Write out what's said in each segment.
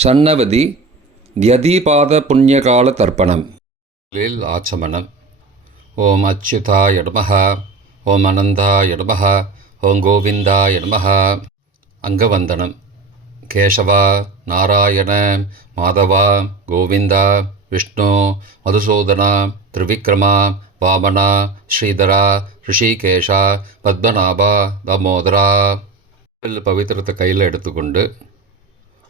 ஷண்ணவதி யதிபாத புண்ணியகால தர்ப்பணம். ஆச்சமனம். ஓம் அச்சுதாய நமஹ, ஓம் அனந்தாய நமஹ, ஓம் கோவிந்தாய நமஹ. அங்கவந்தனம். கேசவா, நாராயண, மாதவா, கோவிந்தா, விஷ்ணு, மதுசூதனா, திரிவிக்ரமா, வாமனா, ஸ்ரீதரா, ரிஷிகேஷா, பத்மநாபா, தாமோதரா. பவித்திரத்தை கையில் எடுத்துக்கொண்டு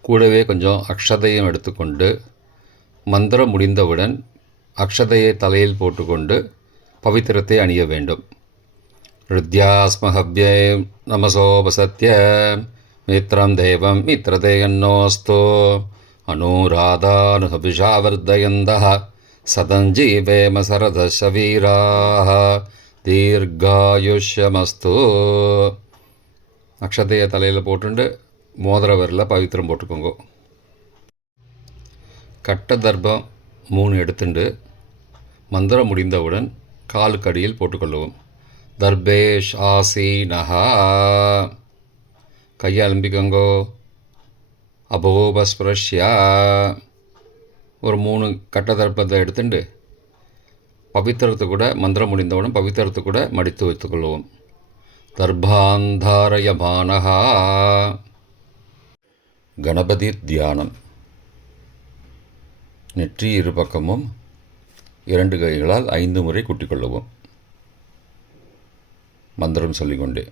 கூடவே கொஞ்சம் அக்ஷதையும் எடுத்துக்கொண்டு மந்திரம் முடிந்தவுடன் அக்ஷதையை தலையில் போட்டுக்கொண்டு பவித்திரத்தை அணிய வேண்டும். ருத்யாஸ்மஹவ்யே நமசோபசத்ய மித்ரம் தேவம் மித்ரதேயன்னோஸ்தோ அனுராதானுஹபிஷாவர்தயந்தः சதஞ்சீவேம சரதசவீராः தீர்காயுஷ்யமஸ்து. அக்ஷதையை தலையில் போட்டுண்டு மோதிர விரலில் பவித்திரம் போட்டுக்கோங்க. கட்ட தர்ப்பம் 3 எடுத்துண்டு மந்திரம் முடிந்தவுடன் காலுக்கு அடியில் போட்டுக்கொள்ளவும். தர்பேஷ் ஆசீனஹா. கையை அலம்பிக்கோங்கோ. அபோபஸ்பிரஷ்யா. ஒரு 3 கட்ட தர்ப்பத்தை எடுத்துட்டு பவித்திரத்தை கூட மந்திரம் முடிந்தவுடன் பவித்திரத்தை கூட மடித்து வைத்துக்கொள்வோம். தர்பாந்தாரயமானஹா. கணபதி தியானம். நெற்றி இரு பக்கமும் 2 கைகளால் 5 முறை கூட்டிக்கொள்ளவும். மந்திரம் சொல்லிக்கொண்டே.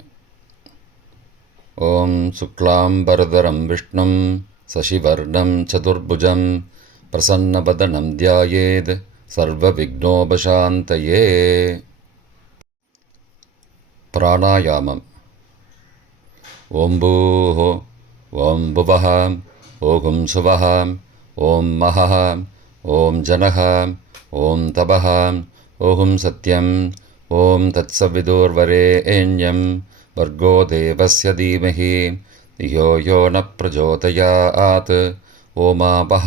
ஓம் சுக்லாம்பரதரம் விஷ்ணும் சசிவர்ணம் சதுர்புஜம் பிரசன்னவதனம் தியாயேத் சர்வ விக்னோபசாந்தயே. பிராணாயாமம். ஓம் பூஹோ, ஓம் புவஹ, ஓம் சுவஹ, ஓம் மஹஹ, ஓம் ஜனஹ, ஓம் தபஹ, ஓம் சத்யம், ஓம் தத்சவிதுர்வரேண்யம் வர்கோ தேவஸ்ய தீமஹி தியோ யோ ந பிரச்சோதயாத். ஓமாபஹ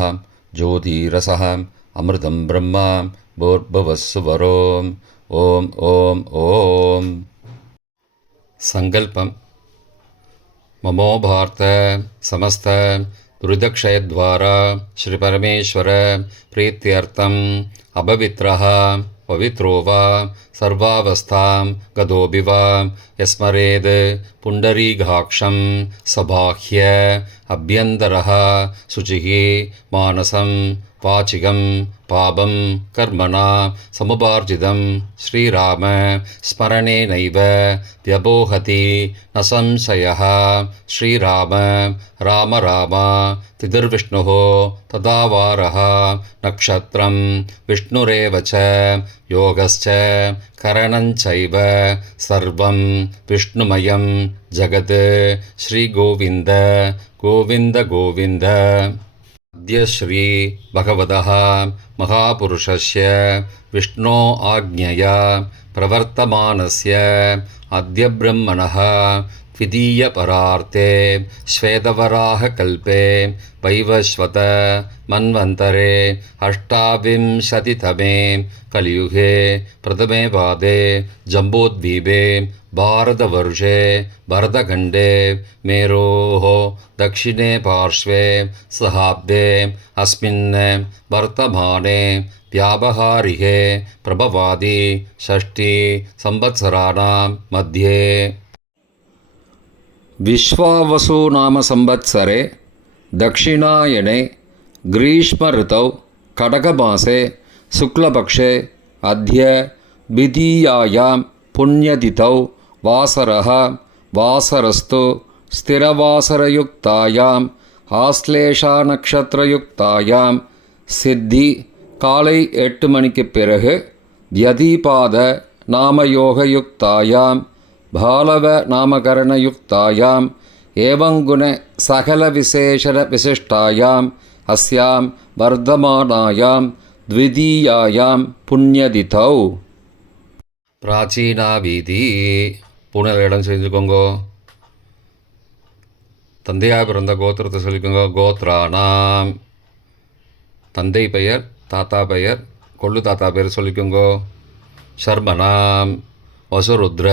ஜோதிரசஹ அமிர்தம் பிரம்மா பூர்புவஸ்ஸுவரோம். ஓம் ஓம் ஓம். சங்கல்பம். மமோ பார்த்த சமஸ்த துரிதக்ஷயத்வாரா ஸ்ரீ பரமேஸ்வர பிரீத்தியர்த்தம் அபவித்ரஹ பவித்ரோ வா சர்வாவஸ்தாம் கதோபி வா யஸ்மரேத் புண்டரீகாக்ஷம் சபாஹ்ய அப்யந்தரஹ சுச்சிஹி மானசம் வாச்சிகம் பாபம் கர்மணா சமுபார்ஜிதம் ஸ்ரீராம ஸ்மரணேனைவ வ்யபோஹதி ந சம்சயः. ஸ்ரீராம ராம ராம திதிர்விஷ்ணுः ததாவாரः நக்ஷத்ரம் விஷ்ணுரேவ ச யோகஸ்ச கரணஞ்சைவ சர்வம் விஷ்ணுமயம் ஜகத். ஸ்ரீகோவிந்த கோவிந்த கோவிந்த. அத்ய ஸ்ரீ பகவதः மகாபுருஷஸ்ய விஷ்ணோ ஆக்ஞயா பிரவர்த்தமானஸ்ய அத்ய பிரம்மணः த்விதீய பரார்த்தே ஸ்வேதவராக கல்பே வைவஸ்வத மன்வந்தரே அஷ்டாவிம்சதிதமே கலியுகே பிரதமே பாதே ஜம்போத்வீபே பாரதவர்ஷே பரதகண்டே மேரோः தக்ஷிணே பார்ஷ்வே சஹாப்தே அஸ்மின் வர்த்தமானே வியாபகாரிகே பிரபவாதி ஷஷ்டி சம்பத்சராணாம் மத்தியே. விஸ்வாவசு நாம சம்பத்சரே தக்ஷிணாயனே கிரீஷ்ம ரிதௌ கடகமாசே சுக்லபக்ஷே அத்ய த்விதீயாயாம் புண்ணியதிதௌ வாசரः வாசரஸ்து ஸ்திரவாசரயுக்தாயாம் ஆஸ்லேஷா நக்ஷத்திரயுக்தாயாம் சித்தி காலை 8 மணிக்கு பிறகு யதிபாத நாமயோகயுக்தாயாம் பாலவ நாமகரணயுக்தாயாம் ஏவங்குண சகல விசேஷண விசிஷ்டாயாம் அஸ்யாம் வர்தமானாயாம் த்விதீயாயாம் புண்ணியதிதௌ. பிராச்சீனா வீதி. பூனல் இடம் செஞ்சுக்கோங்கோ. தந்தையாக பிறந்த கோத்திரத்தை சொல்லிக்கோங்க. கோத்ரானாம். தந்தை பெயர், தாத்தா பெயர், கொள்ளு தாத்தா பெயர் சொல்லிக்கோங்கோ. ஷர்மனாம் வசுருத்ர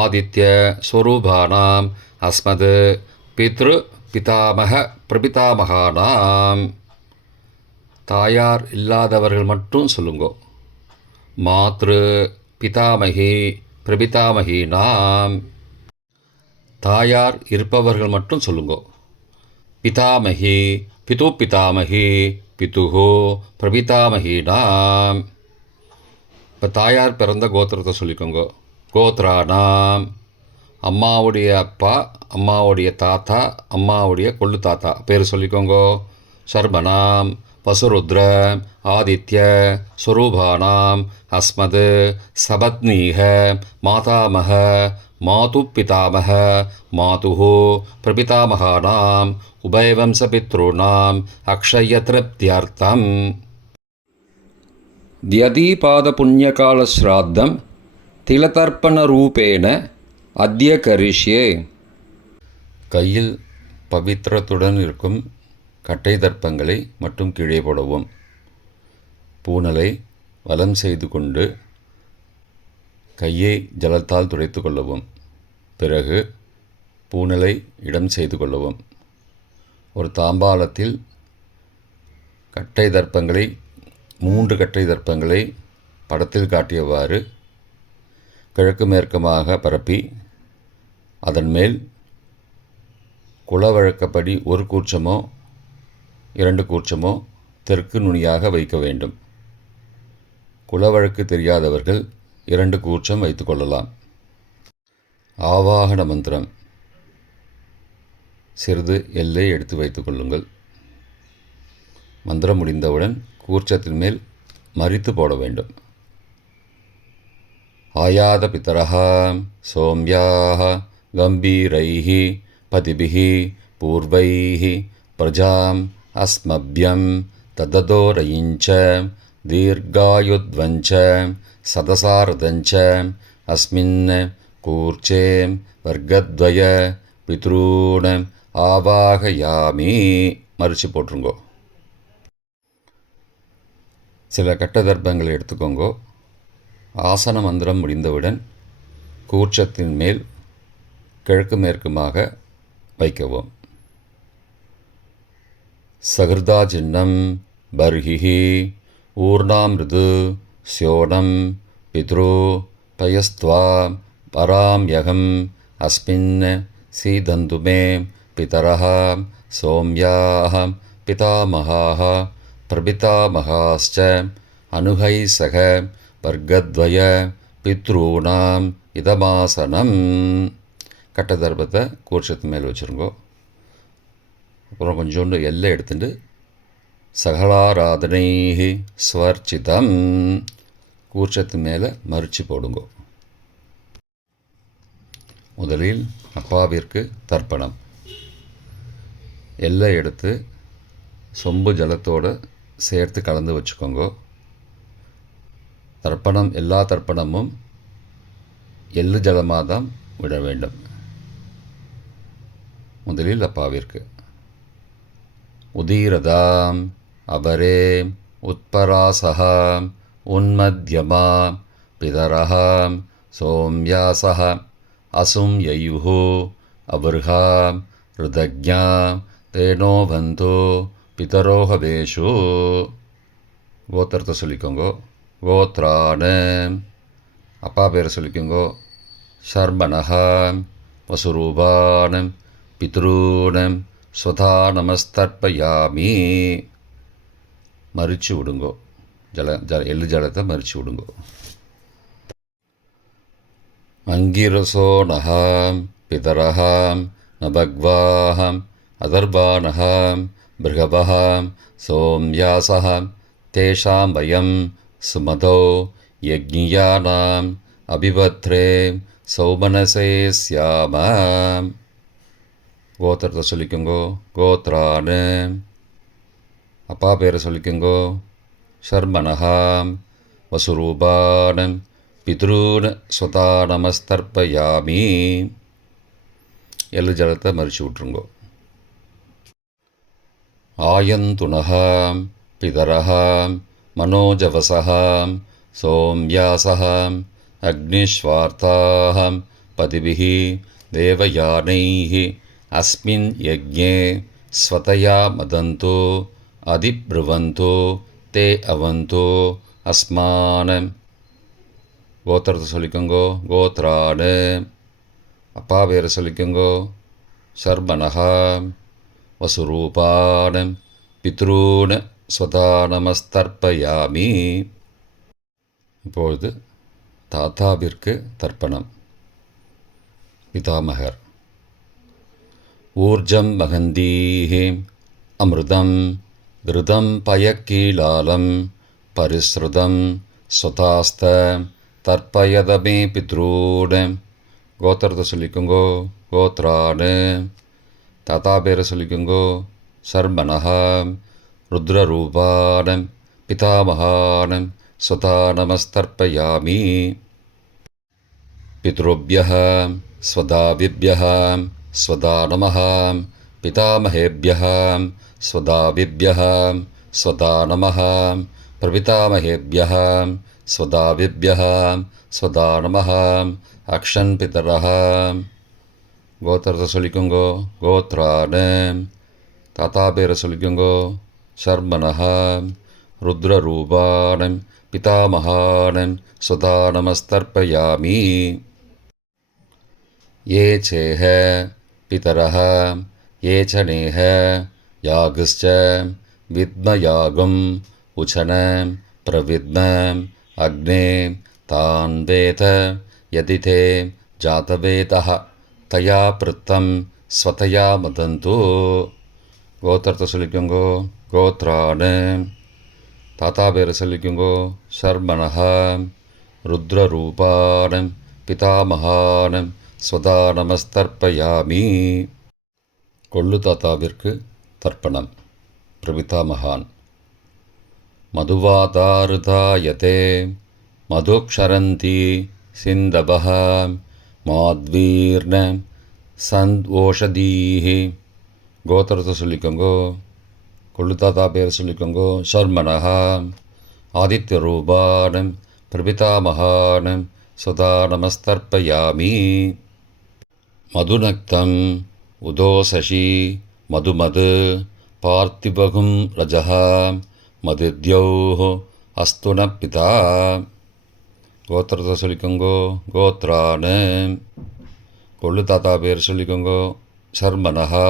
ஆதித்ய ஸ்வரூபானாம் அஸ்மத் பித்ரு பிதாமக பிரபிதாமகானாம். தாயார் இல்லாதவர்கள் மட்டும் சொல்லுங்கோ. மாத்ரு பிதாமகி பிரபிதாமகீனாம். தாயார் இருப்பவர்கள் மட்டும் சொல்லுங்கோ. பிதாமகி பிது பிதாமகி பிதுஹோ பிரபிதாமகீனாம். இப்போ தாயார் பிறந்த கோத்திரத்தை சொல்லிக்கோங்க. கோத்ரானாம். அம்மாவுடைய அப்பா, அம்மாவுடைய தாத்தா, அம்மாவுடைய கொள்ளு தாத்தா பேர் சொல்லிக்கோங்க. சர்மனாம் வசுருத்ர ஆதித்ய ஸ்வரூபானாம் அஸ்மத் சபத்னீக மாதாமக மாது பிதாமக மாதுஹோ பிரபிதாமகானாம் உபயவம்சபித்ருணாம் அக்ஷயத்ருப்தியர்த்தம். த்யதீபாதபுண்ணியகாலஸ்ராத்தம் திலதர்ப்பணரூபேண அத்ய கரிஷ்யே. கையில் பவித்திரத்துடன் இருக்கும் கட்டை தர்ப்பங்களை மட்டும் கீழே போடவும். பூனலை வலம் செய்து கொண்டு கையை ஜலத்தால் துடைத்து கொள்ளவும். பிறகு பூனலை இடம் செய்து கொள்ளவும். ஒரு தாம்பாளத்தில் கட்டை தர்ப்பங்களை 3 கட்டை தர்ப்பங்களை படத்தில் காட்டியவாறு கிழக்கு மேற்குமாக பரப்பி அதன் மேல் குலவழக்கப்படி 1 கூர்ச்சமோ 2 கூர்ச்சமோ தெற்கு நுனியாக வைக்க வேண்டும். குலவழக்கு தெரியாதவர்கள் 2 கூர்ச்சம் வைத்து கொள்ளலாம். ஆவாகன மந்திரம். சிறிது எல்லை எடுத்து வைத்துக் கொள்ளுங்கள். மந்திரம் முடிந்தவுடன் கூர்ச்சத்தின் மேல் மரித்து போட வேண்டும். ஆயாத பிதரஹா சோம்யாக கம்பீரைஹி பதிபிஹி பூர்வைஹி பிரஜாம் அஸ்மப்யம் தததோரயிஞ்ச தீர்காயுத்வஞ்ச சதசாரதஞ்ச அஸ்மின் கூர்ச்சே வர்க்கத்வய பித்ரூண ஆவாகயாமி. மறித்து போட்டுருங்கோ. சில கட்ட தர்ப்பங்களை எடுத்துக்கோங்கோ. ஆசன மந்திரம் முடிந்தவுடன் கூர்ச்சத்தின் மேல் கிழக்கு மேற்குமாக வைக்கவும். சகிருதா சின்னம் பர்ஹிஹி ஊர்ணாமிருது ஸ்யோனம் பித்ரு பயஸ்த்வா பராம்யகம் அஸ்மின் சீதந்துமே பிதரஹ சோம்யாஹ பிதாமகாஹ பிரபிதாமகாஸ்ச அனுகை சக வர்க்கத்வய பித்ரூணாம் இதமாசனம். கட்ட தர்ப்பத்தை கூர்ச்சத்து மேல் வச்சுருங்கோ. அப்புறம் கொஞ்சோண்டு எல்லை எடுத்துட்டு சகலாராதனை ஸ்வர்ச்சிதம் கூர்ச்சத்து மேலே மறித்து போடுங்கோ. முதலில் அப்பாவிற்கு தர்ப்பணம். எல்லை எடுத்து சொம்பு ஜலத்தோடு சேர்த்து கலந்து வச்சுக்கோங்க. தர்ப்பணம் எல்லா தர்ப்பணமும் எள்ளு ஜலமாக தான் விட வேண்டும். முதலில் அப்பாவிற்கு உதீரதாம் அபரே உத்பராசகாம் உன்மத்யமாம் பிதரஹாம் சோம்யாசஹ அசும் யயுஹோ அபர்ஹாம் ருதக்ஞாம் தேனோ பந்தோ பிதரோஹவேஷு. கோத்திரத்தை சொல்லிக்கோங்கோ. கோத்ரான. அப்பா பேரை சொல்லிக்கோங்கோ. ஷர்மணஹாம் வசுரூபானம் பித்ரூனம் ஸ்வதா நமஸ்தர்ப்பயாமி. மறித்து விடுங்கோ. எள்ளு ஜலத்தை மறித்து விடுங்கோ. அங்கிரசோனஹாம் பிதரஹாம் நபக்வாஹாம் அதர்வானஹாம் பிருகவஹாம் சோம்யாசஹாம் தேஷாம் வயம் சுமதோ யக்ஞியானாம் அபிபத்ரே சௌமனசே ஸ்யாமாம். கோத்திரத்தை சொல்லிக்கோங்கோ. கோத்ரானு. அப்பா பேரை சொல்லிக்கோங்கோ. ஷர்மணஹாம் வசுரூபானம் பித்ரூன் ஸ்வதா நமஸ்தர்ப்பயாமி. எள்ளு ஜலத்தை மறித்து விட்ருங்கோ. ஆயந்துணஹாம் பிதரஹாம் மனோஜவசஹாம் சோம்யாசஹாம் அக்னிஸ்வார்த்தாஹாம் பதிபிஹி தேவயானைஹி अस्मिन् यज्ञे स्वतया मदन्तो अधिब्रुवन्तो ते अवन्तो अस्मान्. கோத்திரத்தை சொல்லிக்கோங்கோ. கோத்ராடு. அப்பா பேரை சொல்லிக்கோங்கோ. சர்மனஹா. வசுரூபான் பித்ரூன் ஸ்வதா நமஸ்தர்ப்பயாமி. இப்பொழுது தாத்தாவிற்கு தர்ப்பணம். பிதாமகர். ஊர்ஜம் மகந்தீஹி அமிர்தம் கிருதம் பயக்கீலாலம் பரிஸ்ருதம் ஸ்வதாஸ்த தர்ப்பயதமே பித்ரூன். கோத்திரத்தை சொல்லிக்கோங்கோ. கோத்ராடு. தாத்தா பேரை சொல்லிக்கோங்கோ. சர்மனஹா. ருத்ரரூபான் பிதாமகான் ஸ்வதா நமஸ்தர்ப்பயாமி. பித்ருभ्यः स्वदाविभ्यः स्वदा नमः. पितामहेभ्यः स्वदाविभ्यः स्वदा नमः. प्रपितामहेभ्यः स्वदाविभ्यः स्वदा नमः. अक्षन् पितरः. கோத்திரத்தை சொல்லிக்கோங்கோ. கோத்ரான். தாத்தா பேரை சொல்லிக்கோங்கோ. சர்மனஹா. ருத்ரரூபான் பிதாமகான் ஸ்வதா நமஸ்தர்ப்பயாமி. ये चेह पितरः ये च नेह यागश्च विद्मयागम् उचन प्रविद्म अग्ने तान् वेद यदि ते जातवेदः तया पृत्तं स्वतया मदन्तु. கோத்திரத்தை சொல்லிக்கோங்கோ. கோத்ரான். தாத்தா பேரை சொல்லிக்கோங்கோ. சர்மனஹா. ருத்ரரூபான் பிதாமகான் ஸ்வதா நமஸ்தர்ப்பயாமி. கொள்ளு தாத்தாவிற்கு தர்ப்பணம். பிரபிதாமகான். மதுவாதாருதாயதே மதுக்ஷரந்தி சிந்தபஹ மாத்வீர்ண சந்த்வோஷதீஹி. கோத்திரத்தை சொல்லிக்கோங்கோ. கொள்ளு தாத்தா பேர் சொல்லிக்கோங்கோ. சர்மனஹா. ஆதித்யரூபான் பிரபிதாமகான் ஸ்வதா நமஸ்தர்ப்பயாமி. மதுநக்தம் உதோசசி மதுமது பார்த்திபகும் ரஜः மதித்யௌः அஸ்துன பிதா. கோத்திரத்தை சொல்லிக்கோங்கோ. கோத்ரான். கொள்ளு தாத்தா பேர் சொல்லிக்கோங்கோ. சர்மனஹா.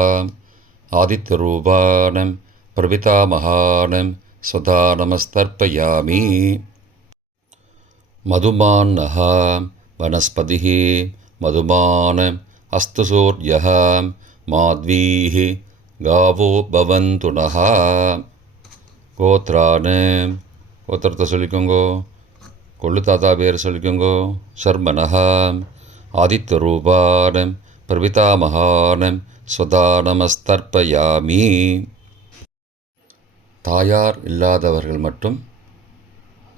ஆதித்யரூபான் பிரபிதாமகான் ஸ்வதா நமஸ்தர்ப்பயாமி. மதுமான்னः वनस्पतिः मधुमान् अस्तु सूर्यः माध्वीः गावो भवन्तु नः. கோத்ரான். கோத்திரத்தை சொல்லிக்கோங்கோ. கொள்ளு தாத்தா பேர் சொல்லிக்கோங்கோ. சர்மனஹா. ஆதித்யரூபான் பிரபிதாமகான் ஸ்வதா நமஸ்தர்ப்பயாமி. தாயார் இல்லாதவர்கள் மட்டும்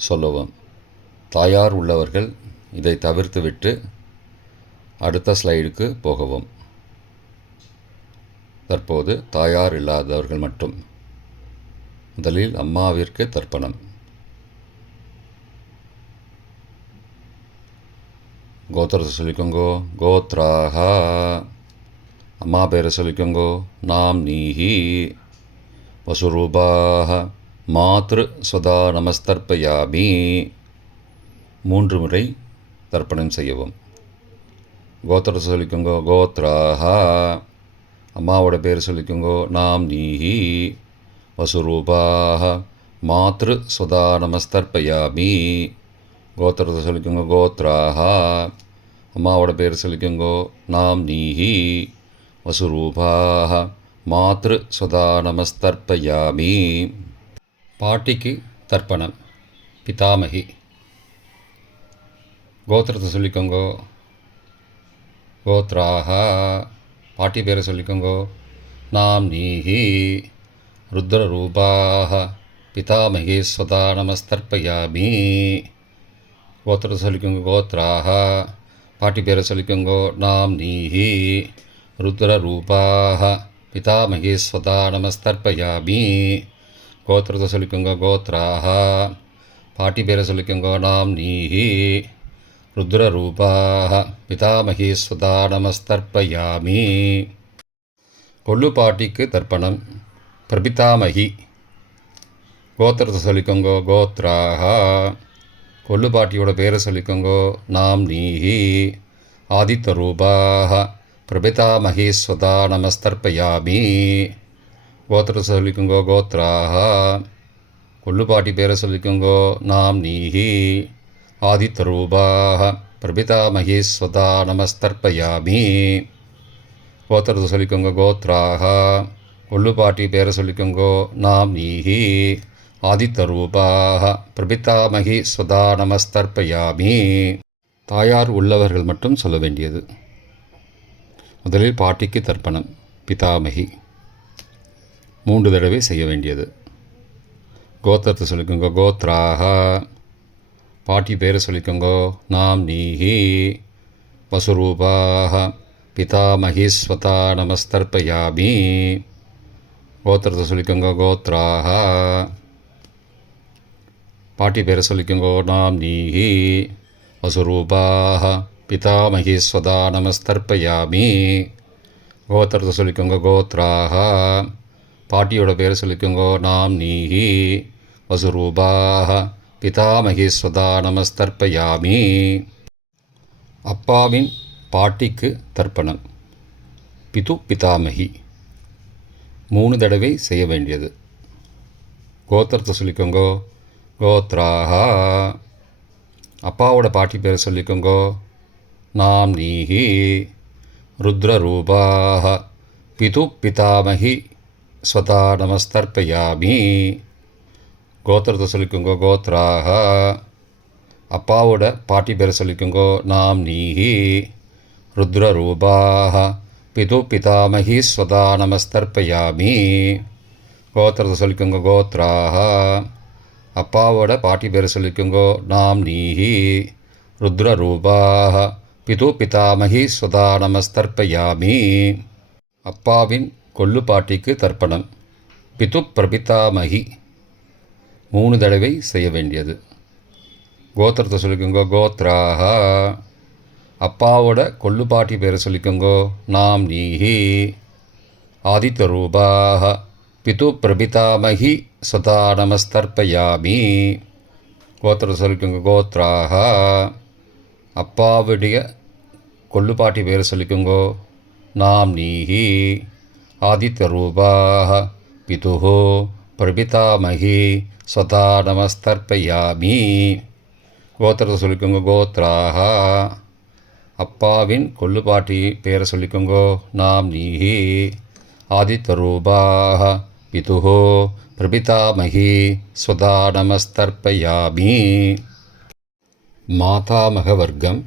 சொல்லவும். தாயார் உள்ளவர்கள் இதை தவிர்த்துவிட்டு அடுத்த ஸ்லைடுக்கு போகவும். தற்போது தாயார் இல்லாதவர்கள் மட்டும். முதலில் அம்மாவிற்கு தர்ப்பணம். கோத்திரத்தை சொல்லிக்கோங்கோ. கோத்ராஹா. அம்மா பேரை சொல்லிக்கோங்கோ. நாம் நீஹி. வசுரூபாஹ மாத்ரு ஸ்வதா நமஸ்தர்ப்பயாமி. 3 முறை தர்ப்பணம் செய்யவும். கோத்திரத்தை சொல்லிக்கோங்கோ. கோத்ராஹா. அம்மாவோட பேர் சொல்லிக்கோங்கோ. நாம் நீஹி. வசுரூபாஹ மாத்ரு ஸ்வதா நமஸ்தர்ப்பயாமி. கோத்திரத்தை சொல்லிக்கோங்கோ. கோத்ராஹா. அம்மாவோட பேர் சொல்லிக்கோங்கோ. நாம் நீஹி. வசுரூபாஹ மாத்ரு ஸ்வதா நமஸ்தர்ப்பயாமி. பாட்டிக்கு தர்ப்பணம். பிதாமகி. கோத்திரத்தை சொல்லிக்கோங்கோ. கோத்ராஹா. பாட்டி பேரை சொல்லிக்கோங்கோ. நாம் நீஹி. ருத்ரரூபாஹ பிதாமகி ஸ்வதா நமஸ்தர்ப்பயாமி. கோத்திரத்தை சொல்லிக்கோங்கோ. கோத்ராஹா. பாட்டி பேரை சொல்லிக்கோங்கோ. நாம் நீஹி. ருத்ரரூபாஹ பிதாமகி ஸ்வதா நமஸ்தர்ப்பயாமி. கோத்திரத்தை சொல்லிக்கோங்கோ. கோத்ராஹா. பாட்டி பேரை சொல்லிக்கோங்கோ. நாம் நீஹி. ருத்ரரூபாஹ பிதாமகி ஸ்வதா நமஸ்தர்ப்பயாமி. கொள்ளு பாட்டிக்கு தர்ப்பணம். பிரபிதாமகி. கோத்திரத்தை சொல்லிக்கோங்கோ. கோத்ராஹா. கொள்ளு பாட்டியோட பேரை சொல்லிக்கோங்கோ. நாம் நீஹி. ஆதித்த ரூபாக. பிரபிதாமகி ஸ்வதா நமஸ்தர்ப்பயாமி. கோத்திரத்தை சொல்லிக்கோங்கோ. கோத்ராஹா. கொள்ளு பாட்டி பேரை சொல்லிக்கோங்கோ. நாம் நீஹி. ஆதித்த ரூபாக. பிரபிதாமகி ஸ்வதா நமஸ்தர்ப்பயாமி. கோத்திரத்தை சொல்லிக்கோங்க. கோத்ராஹா. கொள்ளு பாட்டி பேரை சொல்லிக்கோங்கோ. நாம் நீஹி. ஆதித்த ரூபாக. பிரபிதாமகி ஸ்வதா நமஸ்தர்ப்பயாமி. தாயார் உள்ளவர்கள் மட்டும் சொல்ல வேண்டியது. முதலில் பாட்டிக்கு தர்ப்பணம். பிதாமகி 3 தடவை செய்ய வேண்டியது. கோத்திரத்தை சொல்லிக்கோங்க. கோத்ராஹா. பாட்டி பேரை சொல்லிக்கோங்கோ. நாம் நீஹி. வசுரூபாக. பிதாமகி ஸ்வதா நமஸ்தர்ப்பயாமி. கோத்திரத்தை சொல்லிக்கோங்க. கோத்ராஹா. பாட்டி பேரை சொல்லிக்கோங்கோ. நாம் நீஹி. வசுரூபாக. பிதாமகி ஸ்வதா நமஸ்தர்ப்பயாமி. கோத்திரத்தை சொல்லிக்கோங்க. கோத்ராஹா. பாட்டியோட பேரை சொல்லிக்கோங்கோ. நாம் நீஹி. வசுரூபாக. பிதாமகி ஸ்வதா நமஸ்தர்ப்பயாமி. அப்பாவின் பாட்டிக்கு தர்ப்பணம். பிது பிதாமகி 3 தடவை செய்ய வேண்டியது. கோத்திரத்தை சொல்லிக்கோங்கோ. கோத்ராஹா. அப்பாவோட பாட்டி பேரை சொல்லிக்கோங்கோ. நாம் நீஹி. ருத்ரரூபாக. பிது பிதாமகி ஸ்வதா நமஸ்தர்ப்பயாமி. கோத்திரத்தை சொல்லிக்கோங்கோ. கோத்ராஹா. அப்பாவோட பாட்டி பேரை சொல்லிக்கோங்கோ. நாம் நீஹி. ருத்ரரூபாக. பிது பிதாமகி ஸ்வதா நமஸ்தர்ப்பயாமி. கோத்திரத்தை சொல்லிக்கோங்க. கோத்ராஹா. அப்பாவோட பாட்டி பேரை சொல்லிக்கோங்கோ. நாம் நீஹி. ருத்ரரூபாக. பிது பிதாமகி ஸ்வதா நமஸ்தர்ப்பயாமி. அப்பாவின் கொள்ளு பாட்டிக்கு தர்ப்பணம். பிது பிரபிதாமகி 3 தடவை செய்ய வேண்டியது. கோத்திரத்தை சொல்லிக்கோங்கோ. கோத்ராஹா. அப்பாவோட கொள்ளு பாட்டி பேரை சொல்லிக்கோங்கோ. நாம் நீஹி. ஆதித்த ரூபாக. பிது பிரபிதாமகி ஸ்வதா நமஸ்தர்ப்பயாமி. கோத்திரத்தை சொல்லிக்கோங்க. கோத்ராஹா. அப்பாவுடைய கொள்ளு பாட்டி பேரை சொல்லிக்கோங்கோ. நாம் நீஹி. ஆதித்த ரூபாக. பிதுஹோ பிரபிதாமகி ஸ்வதா நமஸ்தர்ப்பயாமி. கோத்திரத்தை சொல்லிக்கோங்க. கோத்ராஹா. அப்பாவின் கொள்ளு பாட்டி பேரை சொல்லிக்கோங்கோ. நாம் நீஹி. ஆதித்த ரூபாக. பிதுஹோ பிரபிதாமகி ஸ்வதா நமஸ்தர்ப்பயாமி. மாதாமக வர்க்கம்.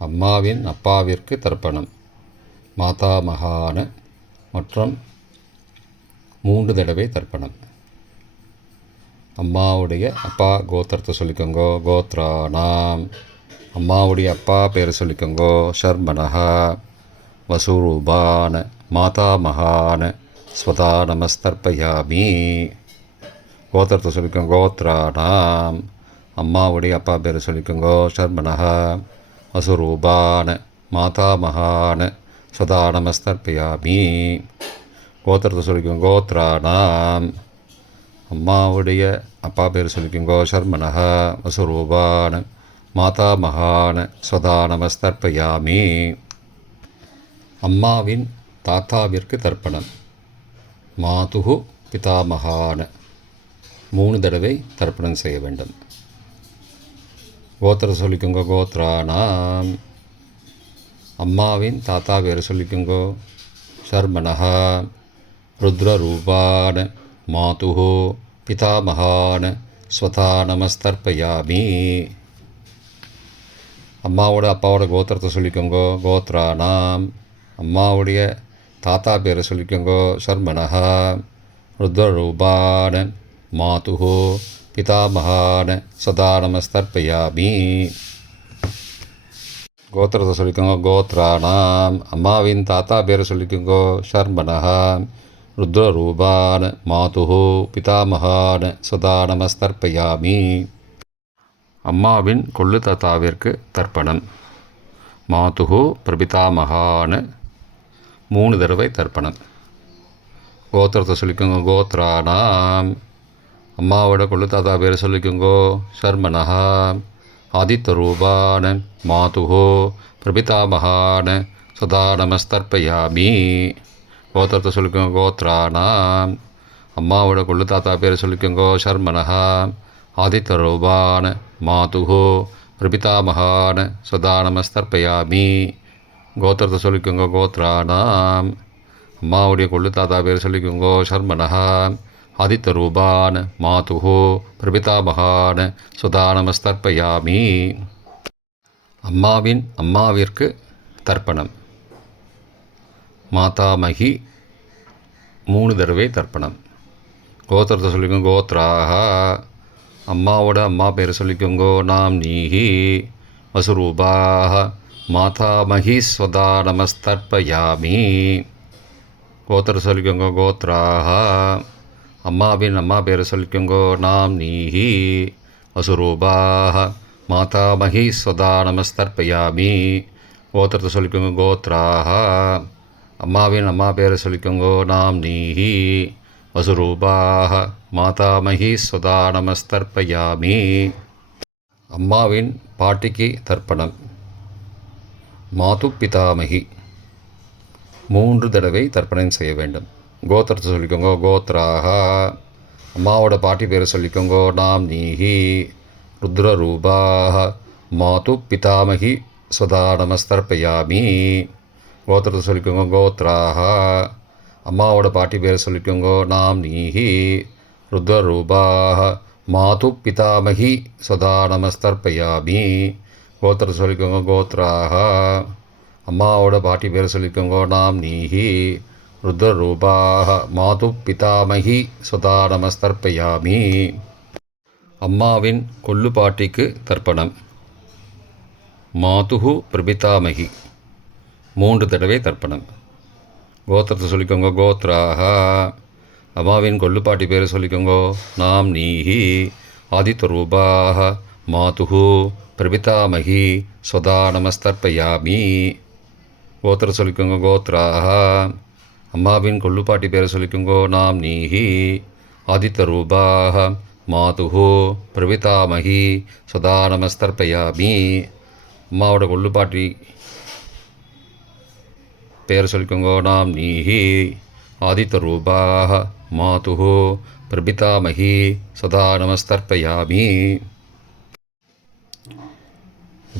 அம்மாவின் அப்பாவிற்கு தர்ப்பணம். மாதாமகான மற்றும் 3 தடவை தர்ப்பணம். அம்மாவுடைய அப்பா கோத்திரத்தை சொல்லிக்கோங்கோ. கோத்ராணாம். அம்மாவுடைய அப்பா பேரை சொல்லிக்கோங்கோ. ஷர்மணஹா. வசுரூபான. மாதாமகான ஸ்வதா நமஸ்தர்ப்பயாமி. கோத்திரத்தை சொல்லிக்கோங்க. கோத்ராணாம். அம்மாவுடைய அப்பா பேரை சொல்லிக்கோங்கோ. ஷர்மணஹா. வசுரூபான. மாதாமகான ஸ்வதா நமஸ்தர்ப்பயாமி. கோத்திரத்தை சொல்லிக்கோங்க. கோத்ராணாம். அம்மாவுடைய அப்பா பேர் சொல்லிக்கோங்கோ. ஷர்மணஹா. வசுரூபான. மாதாமகான ஸ்வதா நமஸ்தர்ப்பயாமி. அம்மாவின் தாத்தாவிற்கு தர்ப்பணம். மாதுகு பிதாமகான 3 தடவை தர்ப்பணம் செய்ய வேண்டும். கோத்திர சொல்லிக்கோங்க. கோத்ராணாம். அம்மாவின் தாத்தா பேர் சொல்லிக்கோங்கோ. ஷர்மணஹா. ருத்ரரூபான. மாதுஹோ பிதாமகான ஸ்வதா நமஸ்தர்ப்பயாமி. அம்மாவோட அப்பாவோட கோத்திரத்தை சொல்லிக்கோங்கோ. கோத்ராணாம். அம்மாவுடைய தாத்தா பேரை சொல்லிக்கோங்கோ. ஷர்மணஹா. ருத்ரரூபான. மாதுஹோ பிதாமகான சதா நமஸ்தர்ப்பயாமி. கோத்திரத்தை சொல்லிக்கோங்க. கோத்ராணாம். அம்மாவின் தாத்தா பேரை சொல்லிக்கோங்கோ. ஷர்மணஹா. ருத்ரரூபான. மாதுஹோ பிதாமகான சதா நமஸ்தர்ப்பயாமி. அம்மாவின் கொள்ளு தாத்தாவிற்கு தர்ப்பணம். மாதுஹோ பிரபிதாமகான 3 தடவை தர்ப்பணம். கோத்திரத்தை சொல்லிக்கோங்க. கோத்ரானாம். அம்மாவோட கொள்ளு தாத்தா பேர் சொல்லிக்கோங்கோ. சர்மனஹா. ஆதித்தரூபான மாதுஹோ பிரபிதாமகான சதா நமஸ்தர்ப்பயாமி. கோத்திரத்தை சொல்லிக்கோங்க. கோத்ரானாம். அம்மாவோட கொள்ளு தாத்தா பேர் சொல்லிக்கோங்கோ. சர்மனஹா. ஆதித்தரூபான மாதுஹோ பிரபிதாமகான சதா நமஸ்தர்ப்பயாமி. கோத்திரத்தை சொல்லிக்கோங்க. கோத்ரானாம். அம்மாவுடைய கொள்ளு தாத்தா பேர் சொல்லிக்கோங்கோ. சர்மனஹா. ஆதித்தரூபான் மாதுஹோ பிரபிதாமகான் சுதா நமஸ்தர்ப்பயாமி. அம்மாவிற்கு தர்ப்பணம். மாதாமகி 3 தடவை தர்ப்பணம். கோத்திரத்தை சொல்லிக்கோங்க. கோத்ராக. அம்மாவோட அம்மா பேர் சொல்லிக்கோங்கோ. நாம் நீஹி வசுரூபாக மாதாமகி ஸ்வதா நமஸ்தர்ப்பயாமி. கோத்திரத்தை சொல்லிக்கோங்க. கோத்ராக. அம்மாவின் அம்மா பேர் சொல்லிக்கோங்கோ. நாம் நீஹி வசுரூபாக மாதாமகி ஸ்வதா நமஸ்தர்ப்பயாமி. கோத்திரத்தை சொல்லிக்கோங்க. கோத்ராக. அம்மாவின் அம்மா பேர் சொல்லிக்கோங்கோ. நாம் நீஹி வசுரூபாக மாதாமகி ஸ்வதா நமஸ்தர்ப்பயாமி. அம்மாவின் பாட்டிக்கு தர்ப்பணம். மாது பிதாமகி 3 தடவை தர்ப்பணம் செய்ய வேண்டும். கோத்திரத்தை சொல்லிக்கோங்க. கோத்ராக. அம்மாவோட பாட்டி பேர் சொல்லிக்கோங்கோ. நாம் நீஹி ருத்ரரூபாக மாது பிதாமகி ஸ்வதா நமஸ்தர்ப்பயாமி. கோத்திரத்தை சொல்லிக்கோங்க. கோத்ராக. அம்மாவோட பாட்டி பேர் சொல்லிக்கோங்கோ. நாம் நீஹி ருத்ரரூபாக மாது பிதாமகி ஸ்வதா நமஸ்தர்ப்பயாமி. கோத்திரத்தை சொல்லிக்கோங்க. கோத்ராக. அம்மாவோட பாட்டி பேர் சொல்லிக்கோங்கோ. நாம் நீஹி ருத்ரரூபாக மாது பிதாமகி ஸ்வதா நமஸ்தர்ப்பயாமி. அம்மாவின் கொள்ளு பாட்டிக்கு தர்ப்பணம். மாதுஹு பிரபிதாமகி 3 தடவை தர்ப்பணம். கோத்திரத்தை சொல்லிக்கோங்க. கோத்ராக. அம்மாவின் கொள்ளு பாட்டி பேர் சொல்லிக்கோங்கோ. நாம் நீஹி ஆதித்தரூபாக மாதுஹு பிரபிதாமகி ஸ்வதா நமஸ்தர்ப்பயாமி. கோத்திரம் சொல்லிக்கோங்க. கோத்ராக. அம்மாவின் கொள்ளு பாட்டி பேர் சொல்லிக்கோங்கோ. நாம் நீஹி ஆதித்தரூபாக மாதுஹு பிரபிதாமகி ஸ்வதா நமஸ்தர்ப்பயாமி. அம்மாவோட கொள்ளு பாட்டி பேர் சொல்லிக்கோங்கோ. நாம் நீஹி ஆதித்தரூபாக மாதுஹு பிரபிதாமகி ஸ்வதா நமஸ்தர்ப்பயாமி.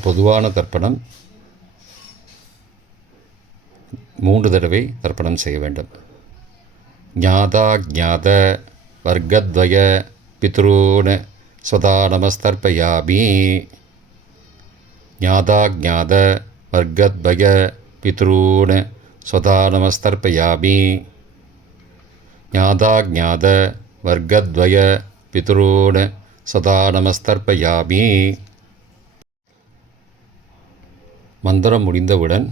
பொதுவான தர்ப்பணம் 3 தடவை தர்ப்பணம் செய்ய வேண்டும். ஞாதா ஞாத வர்க்கத்வய பித்ரூன் ஸ்வதா நமஸ்தர்ப்பயாமி. ஞாதா ஞாத வர்க்கத்வய பித்ரூன் ஸ்வதா நமஸ்தர்ப்பயாமி. ஞாதா ஞாத வர்க்கத்வய பித்ரூன் ஸ்வதா நமஸ்தர்ப்பயாமி. மந்திரம் முடிந்தவுடன்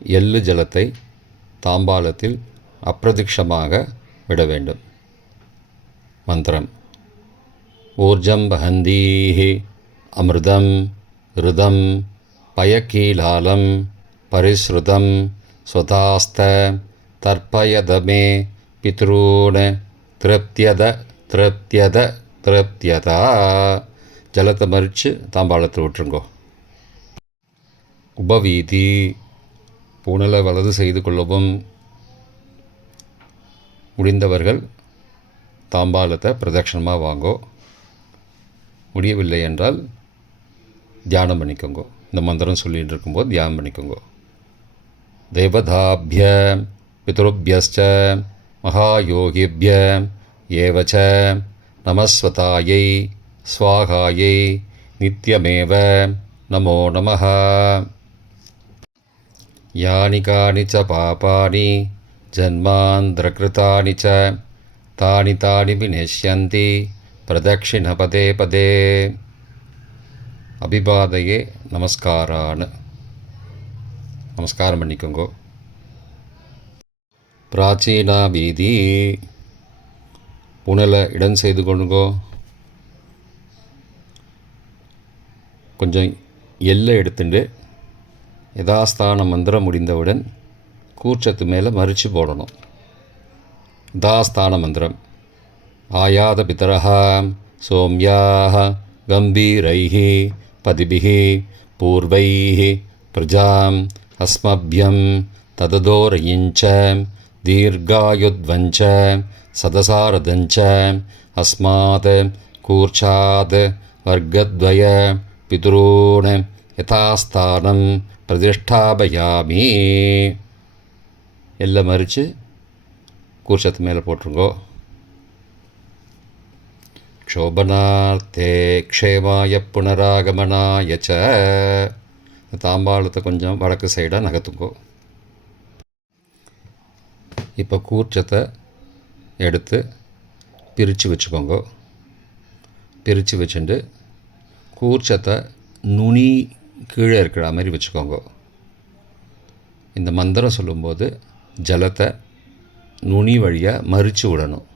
எள்ளு ஜலத்தை தாம்பாலத்தில் அப்பிரதிக்ஷமாக விட வேண்டும். மந்திரம். ஊர்ஜம் வஹந்தீஹி அமிர்தம் ருதம் பயக்கீலாலம் பரிஸ்ருதம் ஸ்வதாஸ்த தர்ப்பயதமே பித்ரூன் திருப்தியத திருப்தியத திருப்தியதா. ஜலத்தை மறித்து தாம்பாளத்தில் விட்டுருங்கோ. உபவீதி. புனலை வலது செய்து கொள்ளவும். முடிந்தவர்கள் தாம்பாலத்தை பிரதட்சணமாக வாங்கோ. முடியவில்லை என்றால் தியானம் பண்ணிக்கோங்க. இந்த மந்திரம் சொல்லிகிட்டு இருக்கும்போது தியானம் பண்ணிக்கோங்க. தேவதாபிய பித்ருபியஸ்ச மகாயோகிபிய ஏவச்ச நமஸ்வதாயை ஸ்வாகாயை நித்யமேவ நமோ நமः. யானி கானி ச பாபானி ஜன்மாந்திரகிருதானி ச தானி தானி விநஷ்யந்தி பிரதட்சிண பதே பதே. அபிபாதையே நமஸ்காரான். நமஸ்காரம் பண்ணிக்கோங்கோ. பிராச்சீனா வீதி. புனலை இடம் செய்து கொள்ளுங்கோ. கொஞ்சம் எல்லை எடுத்துட்டு யதாஸ்தான மந்திரம் முடிந்தவுடன் கூர்ச்சத்து மேலே மறித்து போடணும். தாஸ்தான மந்திரம். ஆயாத பிதரः சோம்யாः கம்பீரைः பதிபிः பூர்வைः பிரஜாம் அஸ்மப்யம் தததோரயிஞ்ச தீர்காயுத்வஞ்ச சதசாரதஞ்ச அஸ்மாத் கூர்ச்சாத் வர்க்கத்வய பிதுரூன் யதாஸ்தானம் பிரதிஷ்டாபயாமி. எல்லாம் மறித்து கூர்ச்சத்து மேலே போட்டுருங்கோ. க்ஷோபனார்த்தே க்ஷேமாய புனராகமனாய ச. தாம்பாளத்தை கொஞ்சம் வடக்கு சைடாக நகர்த்துங்கோ. இப்போ கூர்ச்சத்தை எடுத்து பிரித்து வச்சுக்கோங்க. பிரித்து வச்சுட்டு கூர்ச்சத்தை நுனி கீழே இருக்கிற மாதிரி வச்சுக்கோங்க. இந்த மந்திரம் சொல்லும்போது ஜலத்தை நுனி வழியாக மறித்து விடணும்.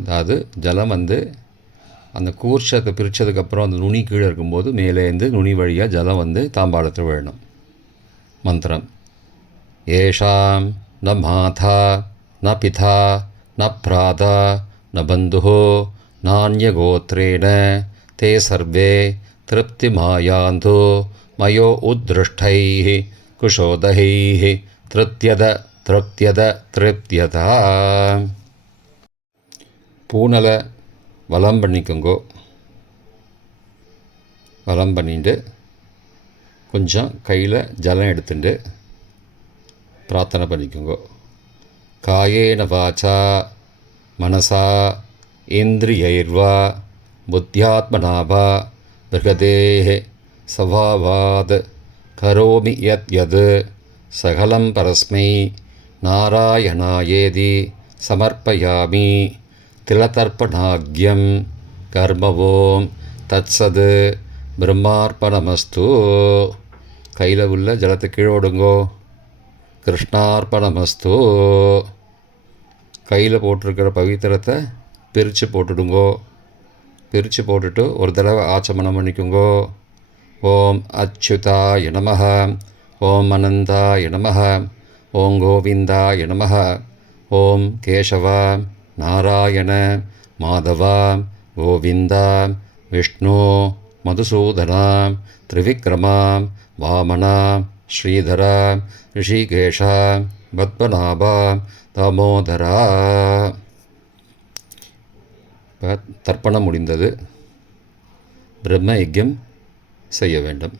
அதாவது ஜலம் அந்த கூர்ச்சத்தை பிரித்ததுக்கப்புறம் அந்த நுனி கீழே இருக்கும்போது மேலேருந்து நுனி வழியாக ஜலம் தாம்பாளத்தில் விழணும். மந்திரம். ஏஷாம் ந மாதா ந பிதா ந பிராதா ந பந்துஹோ நான்யகோத்ரேண தே சர்வே திருப்திமாயாந்து மயோ உத்ருஷ்டைः குஷோதகைः திருப்தியத திருப்தியத திருப்தியதா. பூனலை வலம் பண்ணிக்கோங்கோ. வலம் பண்ணிட்டு கொஞ்சம் கையில் ஜலம் எடுத்துட்டு பிரார்த்தனை பண்ணிக்கோங்கோ. காயேன வாச்சா மனசா இந்திரியைர்வா புத்தியாத்மனாவா பிருகதேஹ சவாவாத் கரோமி யத் யத் சகலம் பரஸ்மை நாராயணாயேதி சமர்ப்பயாமி திலதர்ப்பணாக்யம் கர்மவோம் தத்சத் பிரம்மார்ப்பணமஸ்து. கையில் உள்ள ஜலத்தை கீழே விடுங்கோ. கிருஷ்ணார்ப்பணமஸ்து. கையில் போட்டிருக்கிற பவித்திரத்தை பிரித்து போட்டுடுங்கோ. பிரித்து போட்டுட்டு ஒரு தடவை ஆச்சமனம் பண்ணிக்கோங்கோ. ஓம் அச்சுதாய நமஹ, ஓம் அனந்தாய நமஹ, ஓம் கோவிந்தாய நமஹ, ஓம் கேசவா நாராயண மாதவா கோவிந்தா விஷ்ணு மதுசூதனா திரிவிக்ரமா வாமனா ஸ்ரீதரா ரிஷிகேஷா பத்மநாபா தாமோதரா. இப்போ தர்ப்பணம் முடிந்தது. பிரம்ம யஜ்யம் செய்ய வேண்டும்.